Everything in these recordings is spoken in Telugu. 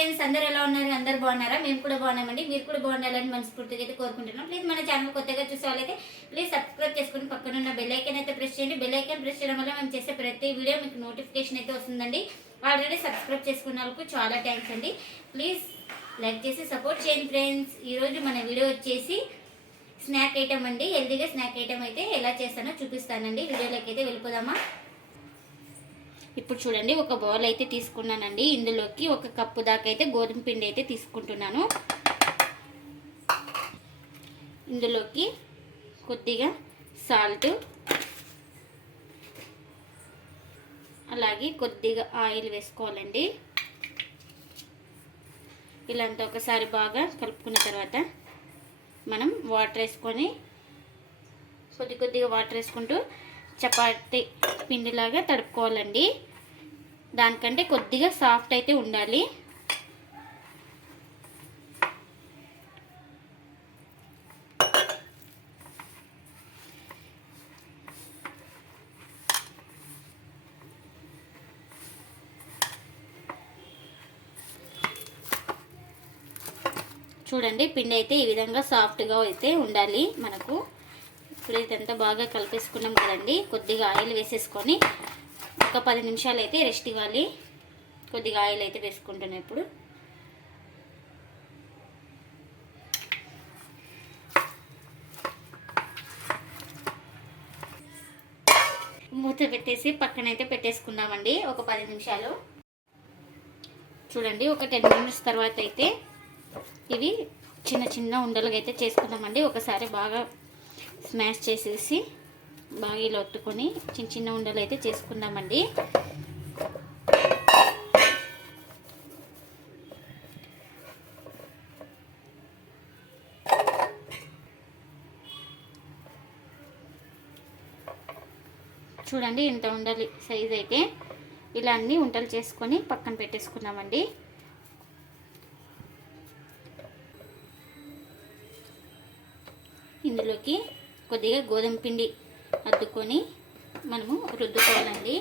ఫ్రెండ్స్ అందరు ఎలా ఉన్నారు? అందరు బాగున్నారా? మేము కూడా బాగున్నామండి. మీరు కూడా బాగుండాలని మనస్ఫూర్తిగా అయితే కోరుకుంటున్నాం. ప్లీజ్ మన ఛానల్ కొత్తగా చూసే వాళ్ళైతే ప్లీజ్ సబ్స్క్రైబ్ చేసుకుని పక్కన ఉన్న బెల్ ఐకన్ అయితే ప్రెస్ చేయండి. బెల్ ఐకన్ ప్రెస్ చేయడం వల్ల మేము చేసే ప్రతి వీడియో మీకు నోటిఫికేషన్ అయితే వస్తుందండి. ఆల్రెడీ సబ్స్క్రైబ్ చేసుకున్న వాళ్ళకు చాలా థ్యాంక్స్ అండి. ప్లీజ్ లైక్ చేసి సపోర్ట్ చేయండి ఫ్రెండ్స్ ఈరోజు మన వీడియో వచ్చేసి స్నాక్ ఐటమ్ అండి. హెల్తీగా స్నాక్ ఐటమ్ అయితే ఎలా చేస్తానో చూపిస్తానండి. వీడియోలోకి అయితే వెళ్ళిపోదామా? ఇప్పుడు చూడండి ఒక బౌల్ అయితే తీసుకున్నానండి. ఇందులోకి ఒక కప్పు దాకా అయితే గోధుమ పిండి అయితే తీసుకుంటున్నాను. ఇందులోకి కొద్దిగా సాల్ట్ అలాగే కొద్దిగా ఆయిల్ వేసుకోవాలండి. ఇలాంటి ఒకసారి బాగా కలుపుకున్న తర్వాత మనం వాటర్ వేసుకొని కొద్ది కొద్దిగా వాటర్ వేసుకుంటూ చపాతి పిండిలాగా తడుపుకోవాలండి. దానికంటే కొద్దిగా సాఫ్ట్ అయితే ఉండాలి. చూడండి పిండి అయితే ఈ విధంగా సాఫ్ట్గా అయితే ఉండాలి మనకు. ఇప్పుడు ఇదంతా బాగా కలిపేసుకున్నాం కదండి. కొద్దిగా ఆయిల్ వేసేసుకొని ఒక పది నిమిషాలు అయితే రెస్ట్ ఇవ్వాలి. కొద్దిగా ఆయిల్ అయితే వేసుకుంటున్నాను ఇప్పుడు. మూత పెట్టేసి పక్కనైతే పెట్టేసుకుందామండి ఒక పది నిమిషాలు. చూడండి ఒక టెన్ మినిట్స్ తర్వాత అయితే ఇవి చిన్న చిన్న ఉండలుగా అయితే చేసుకుందామండి. ఒకసారి బాగా స్మాష్ చేసేసి బాగా ఇలా ఒత్తుకొని చిన్న చిన్న ఉండలు అయితే చేసుకుందామండి. చూడండి ఇంత ఉండాలి సైజ్ అయితే ఇలా అన్ని వంటలు చేసుకొని పక్కన పెట్టేసుకున్నామండి ఇందులోకి కొద్దిగా గోధుమ పిండి అద్దుకొని మనము రుద్దుకోవాలండి.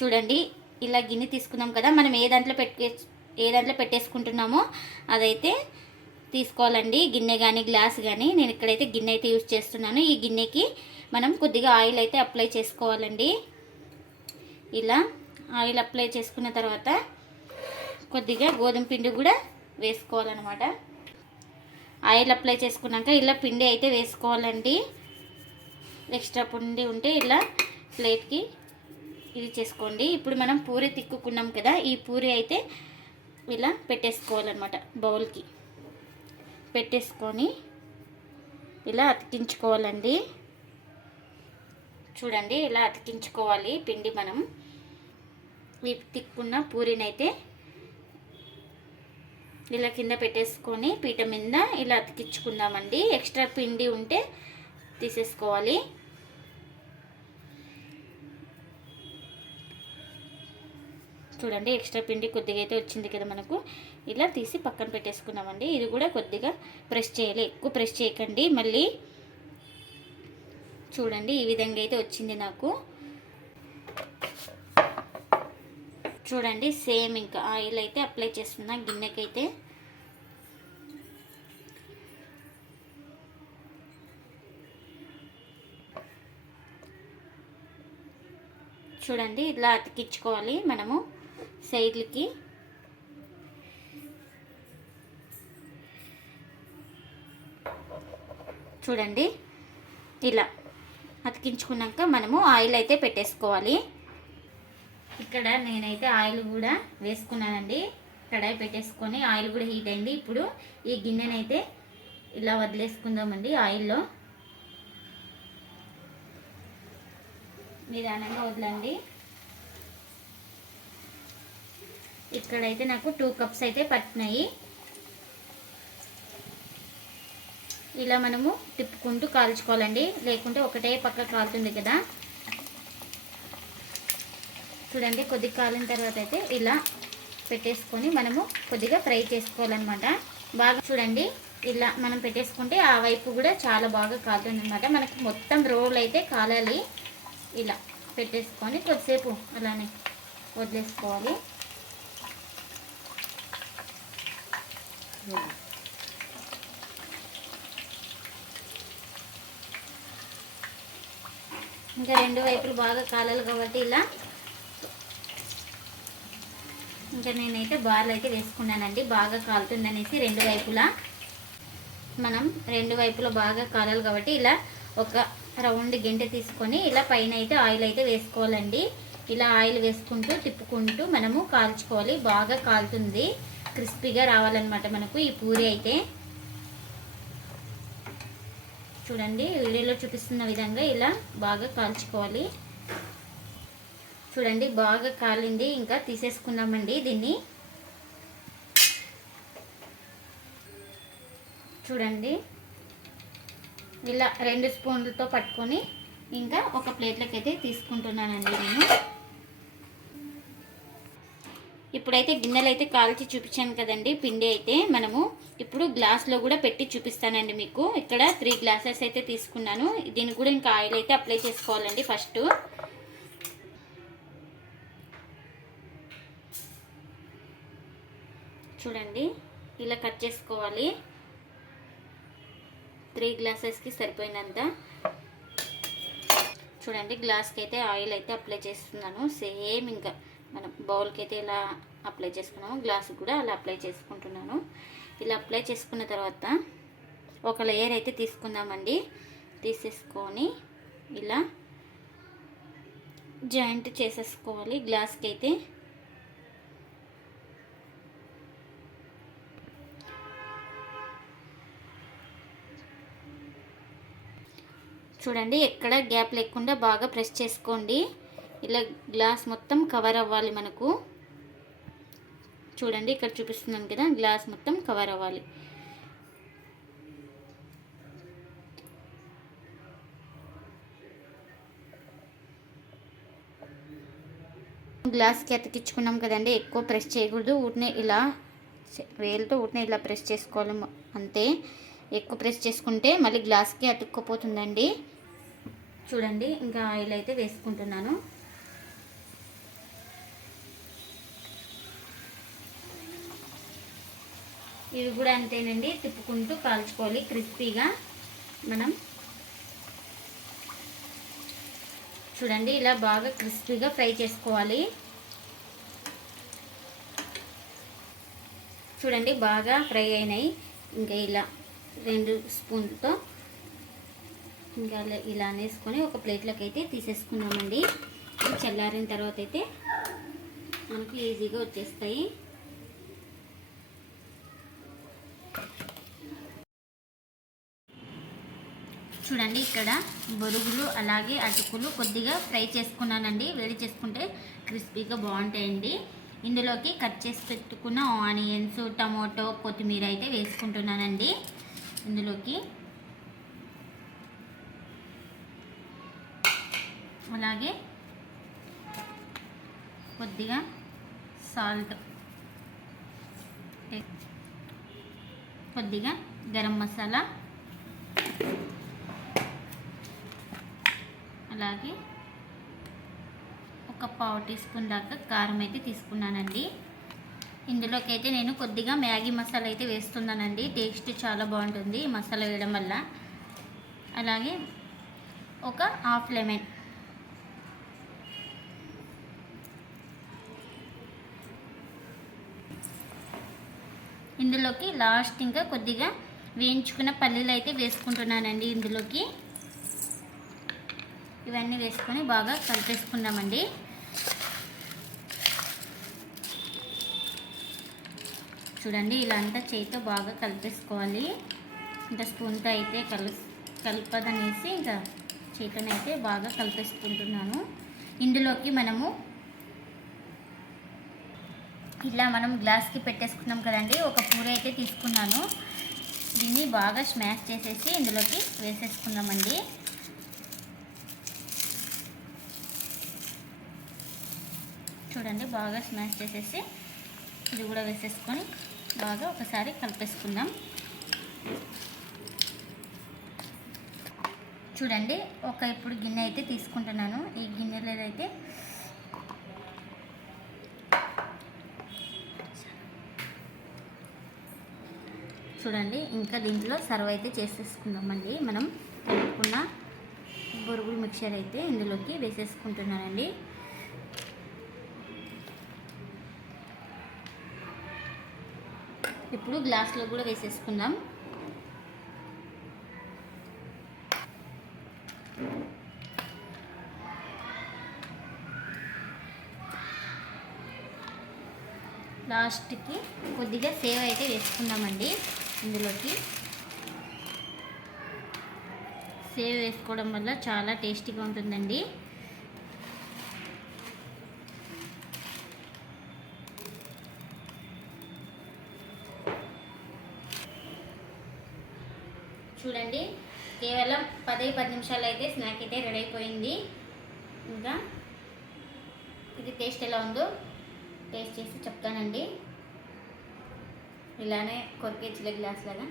చూడండి ఇలా గిన్నె తీసుకున్నాం కదా మనం ఏ దాంట్లో పెట్టే ఏ దాంట్లో పెట్టేసుకుంటున్నామో అదైతే తీసుకోవాలండి. గిన్నె కానీ గ్లాస్ కానీ నేను ఇక్కడైతే గిన్నె అయితే యూజ్ చేస్తున్నాను. ఈ గిన్నెకి మనం కొద్దిగా ఆయిల్ అయితే అప్లై చేసుకోవాలండి. ఇలా ఆయిల్ అప్లై చేసుకున్న తర్వాత కొద్దిగా గోధుమ పిండి కూడా వేసుకోవాలన్నమాట. ఆయిల్ అప్లై చేసుకున్నాక ఇలా పిండి అయితే వేసుకోవాలండి. ఎక్స్ట్రా పిండి ఉంటే ఇలా ప్లేట్కి ఇది చేసుకోండి. ఇప్పుడు మనం పూరి తిక్కుకున్నాం కదా ఈ పూరి అయితే ఇలా పెట్టేసుకోవాలన్నమాట బౌల్కి. పెట్టేసుకొని ఇలా అతికించుకోవాలండి. చూడండి ఇలా అతికించుకోవాలి పిండి మనం. ఈ తిక్కున్న పూరిని అయితే ఇలా కింద పెట్టేసుకొని పీట మీద ఇలా అతికించుకుందామండి. ఎక్స్ట్రా పిండి ఉంటే తీసేసుకోవాలి. చూడండి ఎక్స్ట్రా పిండి కొద్దిగా అయితే వచ్చింది కదా మనకు. ఇలా తీసి పక్కన పెట్టేసుకున్నామండి. ఇది కూడా కొద్దిగా ప్రెస్ చేయాలి. ఎక్కువ ప్రెస్ చేయకండి. మళ్ళీ చూడండి ఈ విధంగా అయితే వచ్చింది నాకు. చూడండి సేమ్ ఇంకా ఆయిల్ అయితే అప్లై చేస్తున్నా గిన్నెకైతే. చూడండి ఇలా అతికించుకోవాలి మనము. సైడ్లకి. చూడండి. ఇలా అతికించుకున్నాక మనము ఆయిల్ అయితే పెట్టేసుకోవాలి. ఇక్కడ నేనైతే ఆయిల్ కూడా వేసుకున్నానండి. కడాయి పెట్టేసుకొని ఆయిల్ కూడా హీట్ అయింది. ఇప్పుడు ఈ గిన్నెనైతే ఇలా వదిలేసుకుందామండి ఆయిల్లో. నిదానంగా వదలండి. ఇక్కడైతే నాకు టూ కప్స్ అయితే పట్టినాయి. ఇలా మనము తిప్పుకుంటూ కాల్చుకోవాలండి. లేకుంటే ఒకటే పక్క కాలుతుంది కదా. చూడండి కొద్దిగా కాలిన తర్వాత అయితే ఇలా పెట్టేసుకొని మనము కొద్దిగా ఫ్రై చేసుకోవాలన్నమాట. బాగా చూడండి ఇలా మనం పెట్టేసుకుంటే ఆ వైపు కూడా చాలా బాగా కాలుతుంది అనమాట మనకి మొత్తం రోల్ అయితే కాలాలి. ఇలా పెట్టేసుకొని కొద్దిసేపు అలానే వదిలేసుకోవాలి. ఇంకా రెండు వైపులు బాగా కాలాలి కాబట్టి ఇలా. ఇంకా నేనైతే బార్లు అయితే వేసుకున్నానండి. బాగా కాలుతుందనేసి రెండు వైపులా. మనం రెండు వైపులా బాగా కాలాలి కాబట్టి ఇలా ఒక రౌండ్ గింటె తీసుకొని ఇలా పైన అయితే ఆయిల్ అయితే వేసుకోవాలండి. ఇలా ఆయిల్ వేసుకుంటూ తిప్పుకుంటూ మనము కాల్చుకోవాలి. బాగా కాలుతుంది. క్రిస్పీగా రావాలన్నమాట మనకు ఈ పూరి అయితే. చూడండి వీడియోలో చూపిస్తున్న విధంగా ఇలా బాగా కాల్చుకోవాలి. చూడండి బాగా కాలింది. ఇంకా తీసేసుకున్నామండి దీన్ని. చూడండి ఇలా రెండు స్పూన్లతో పట్టుకొని ఇంకా ఒక ప్లేట్లోకి అయితే తీసుకుంటున్నానండి నేను. ఇప్పుడైతే గిన్నెలు అయితే కాల్చి చూపించాను కదండి. పిండి అయితే మనము ఇప్పుడు గ్లాస్లో కూడా పెట్టి చూపిస్తానండి మీకు. ఇక్కడ త్రీ గ్లాసెస్ అయితే తీసుకున్నాను. దీనికి కూడా ఇంకా ఆయిల్ అయితే అప్లై చేసుకోవాలండి ఫస్ట్. చూడండి ఇలా కట్ చేసుకోవాలి. త్రీ గ్లాసెస్కి సరిపోయినంత. చూడండి గ్లాస్కి అయితే ఆయిల్ అయితే అప్లై చేస్తున్నాను. సేమ్ ఇంకా. మనం బౌల్కి అయితే ఇలా అప్లై చేసుకున్నాము గ్లాసుకి కూడా అలా అప్లై చేసుకుంటున్నాను. ఇలా అప్లై చేసుకున్న తర్వాత ఒక లేయర్ అయితే తీసుకుందామండి. తీసేసుకొని ఇలా జాయింట్ చేసేసుకోవాలి. గ్లాస్కి అయితే చూడండి ఎక్కడ గ్యాప్ లేకుండా బాగా ప్రెస్ చేసుకోండి. ఇలా గ్లాస్ మొత్తం కవర్ అవ్వాలి మనకు. చూడండి ఇక్కడ చూపిస్తున్నాను కదా గ్లాస్ మొత్తం కవర్ అవ్వాలి. గ్లాస్కి అతికించుకున్నాం కదండి ఎక్కువ ప్రెస్ చేయకూడదు. ఊటినే ఇలా వేలతో ఊటినే ఇలా ప్రెస్ చేసుకోవాలి అంతే. ఎక్కువ ప్రెస్ చేసుకుంటే మళ్ళీ గ్లాస్కి అతుక్కుపోతుందండి. చూడండి ఇంకా ఆయిల్ అయితే వేసుకుంటున్నాను. ఇవి కూడా అంతేనండి. తిప్పుకుంటూ కాల్చుకోవాలి. క్రిస్పీగా మనం చూడండి ఇలా బాగా క్రిస్పీగా ఫ్రై చేసుకోవాలి. చూడండి బాగా ఫ్రై అయినాయి. ఇంకా ఇలా రెండు స్పూన్తో ఇంకా ఇలా వేసుకొని ఒక ప్లేట్లోకి అయితే తీసేసుకున్నామండి చల్లారిన తర్వాత అయితే మనకు ఈజీగా వచ్చేస్తాయి. చూడండి ఇక్కడ బొరుగులు అలాగే అటుకులు కొద్దిగా ఫ్రై చేసుకున్నానండి. వేడి చేసుకుంటే క్రిస్పీగా బాగుంటాయండి. ఇందులోకి కట్ చేసి పెట్టుకున్న ఆనియన్స్ టమోటో కొత్తిమీర అయితే వేసుకుంటున్నానండి. ఇందులోకి అలాగే కొద్దిగా సాల్ట్ కొద్దిగా గరం మసాలా అలాగే ఒక పావు టీ స్పూన్ దాకా కారం అయితే తీసుకున్నానండి. ఇందులోకి అయితే నేను కొద్దిగా మ్యాగీ మసాలా అయితే వేస్తున్నానండి. టేస్ట్ చాలా బాగుంటుంది మసాలా వేయడం వల్ల. అలాగే ఒక హాఫ్ లెమన్. ఇందులోకి లాస్ట్ ఇంకా కొద్దిగా వేయించుకున్న పల్లీలు అయితే వేసుకుంటున్నానండి ఇందులోకి. ఇవన్నీ వేసుకొని బాగా కలిపేసుకున్నామండి చూడండి ఇలా అంతా చేయితో బాగా కలిపేసుకోవాలి. ఇంకా స్పూన్తో అయితే కలు కలపదనేసి ఇంకా చేతినైతే బాగా కలిపేసుకుంటున్నాను. ఇందులోకి మనము ఇలా మనం గ్లాస్కి పెట్టేసుకున్నాం కదండి ఒక పూర అయితే తీసుకున్నాను. దీన్ని బాగా స్మాష్ చేసేసి ఇందులోకి వేసేసుకున్నామండి చూడండి బాగా స్మాష్ చేసేసి ఇది కూడా వేసేసుకొని బాగా ఒకసారి కలిపేసుకుందాం. చూడండి ఒక ఇప్పుడు గిన్నె అయితే తీసుకుంటున్నాను. ఈ గిన్నెలో అయితే చూడండి ఇంకా దీంట్లో సర్వ్ అయితే చేసేసుకుందామండి. మనం కలుపుకున్న బొరుగులు మిక్చర్ అయితే ఇందులోకి వేసేసుకుంటున్నానండి. ఇప్పుడు గ్లాస్లో కూడా వేసేసుకుందాం. లాస్ట్కి కొద్దిగా సేవ్ అయితే వేసుకుందామండి ఇందులోకి. సేవ్ వేసుకోవడం వల్ల చాలా టేస్టీగా ఉంటుందండి చూడండి ఐదు పది నిమిషాలు అయితే స్నాక్ అయితే రెడీ అయిపోయింది. ఇంకా ఇది టేస్ట్ ఎలా ఉందో టేస్ట్ చేసి చెప్తానండి. ఇలానే కొరికేచ్చిన గ్లాస్ లాగా.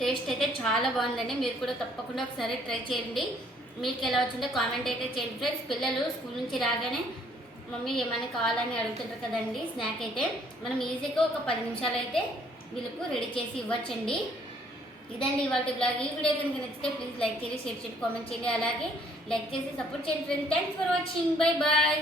టేస్ట్ అయితే చాలా బాగుందండి. మీరు కూడా తప్పకుండా ఒకసారి ట్రై చేయండి. మీకు ఎలా వచ్చిందో కామెంట్ అయితే చేయండి ఫ్రెండ్స్. పిల్లలు స్కూల్ నుంచి రాగానే మమ్మీ ఏమైనా కావాలని అడుగుతుంటారు కదండి స్నాక్ అయితే మనం ఈజీగా ఒక పది నిమిషాలు అయితే వీళ్ళకు రెడీ చేసి ఇవ్వచ్చండి. ఇదండి ఇవాళ బ్లాగ్. ఈ వీడియో కనుక నచ్చితే ప్లీజ్ లైక్ చేయండి షేర్ చేయండి కామెంట్ చేయండి. అలాగే లైక్ చేసి సపోర్ట్ చేయండి friends. Thanks for watching. Bye bye.